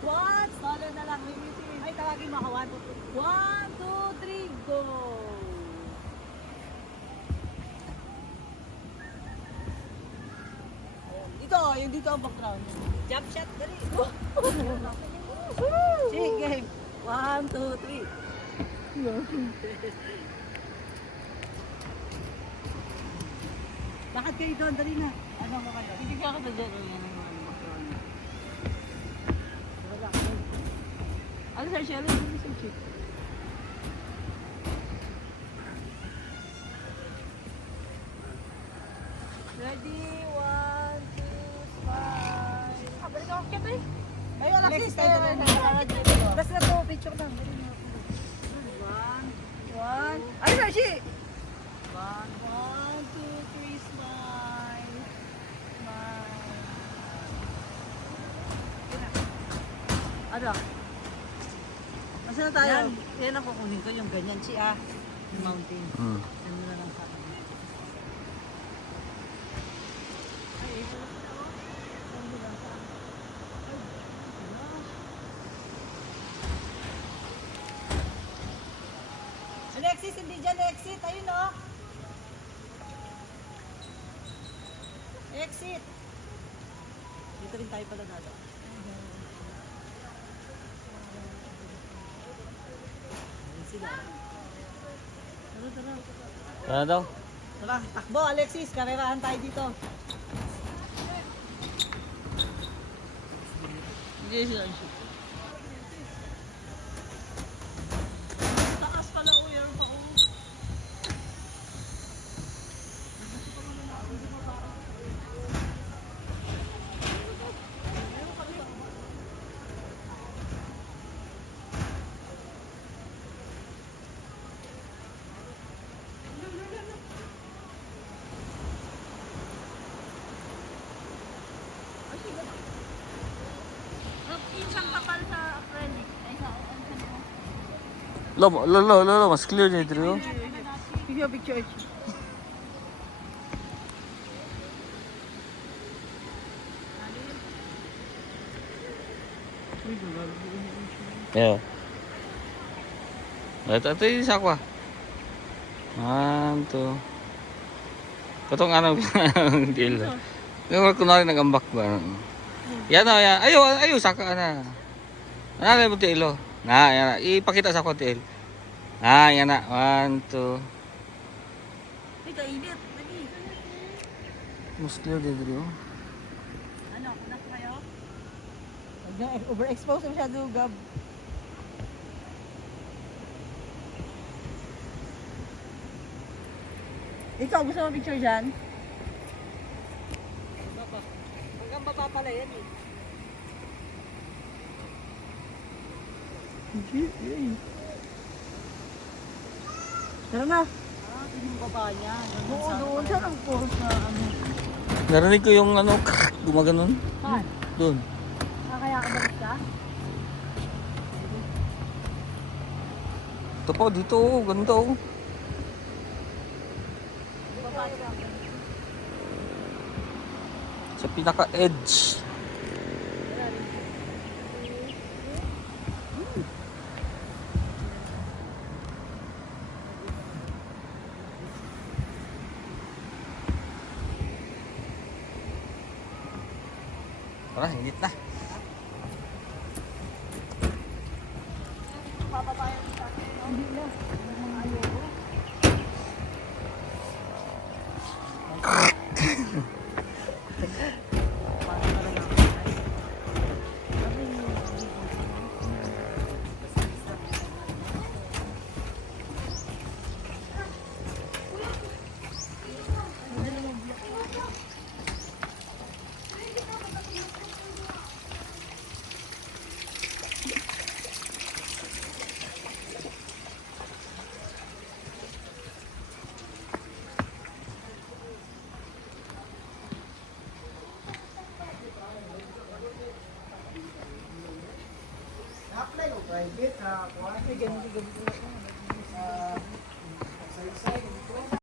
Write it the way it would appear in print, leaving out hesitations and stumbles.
What? Solo na lang. Ay, tawagin mo ako. 1, 2, 3, go! Dito, yung dito ang background. Jump shot, dali. Sige, game. 1, 2, 3. Bakit kayo doon? Dali na. Ano mo kayo? Hindi ka ako na dyan. Ano sa siya? Ano sa siya? Ready? 1, 2, smile. Balik ako kaya ba eh? Ay, wala Alexis, sis. tayo na lang. Basta na to, picture lang. 1, 1. Ay, Rashi! 1, 2, 3, smile. Smile. Ano? Nasaan na tayo? Yan ang kukunin ko yung ganyan siya. Yung mountain. Yan mo na lang sa akin. Ay, ito na sila oh. Yan mo lang sa akin. Alexis, hindi dyan exit. Ayun o. Exit. Dito rin tayo pala nato. Ayun sila. Tara. Tara daw. Tara, takbo Alexis. Karerahan tayo dito. Hindi sila siya. Taas pala o. Yan pa o. Isang kapal sa acrylic. Ay, sa Lolo, mas clear niya dito. Picture. Yeah. Ito yung isa ko ah. 1, 2. Katong ano deal. Yung kunwari nag-ambak ba? Yan o, yan. Ayaw, saka na. Ano na yung tilo? Na, yan na. Ipakita sa konti. Yan na. 1, 2. Ay, kainit. Lagi. Mas clear dito. Ano, kunak kayo? Overexpose na masyado, Gab. Ikaw, gusto mo picture dyan? Hanggang baba pala yan eh. Tara na. Yung baba niya. Oo, doon siya ng post na ano. Narinig ko yung ano, gumaganon. Saan? Doon. Kaya ka balik ka? Ito po, dito. Ganda oh. Baba siya. Sa pinaka-edge. Tara, init na. Papapayan sa akin. Hindi na. Ayoko. Private, ha? Kuha. Sige, ganito.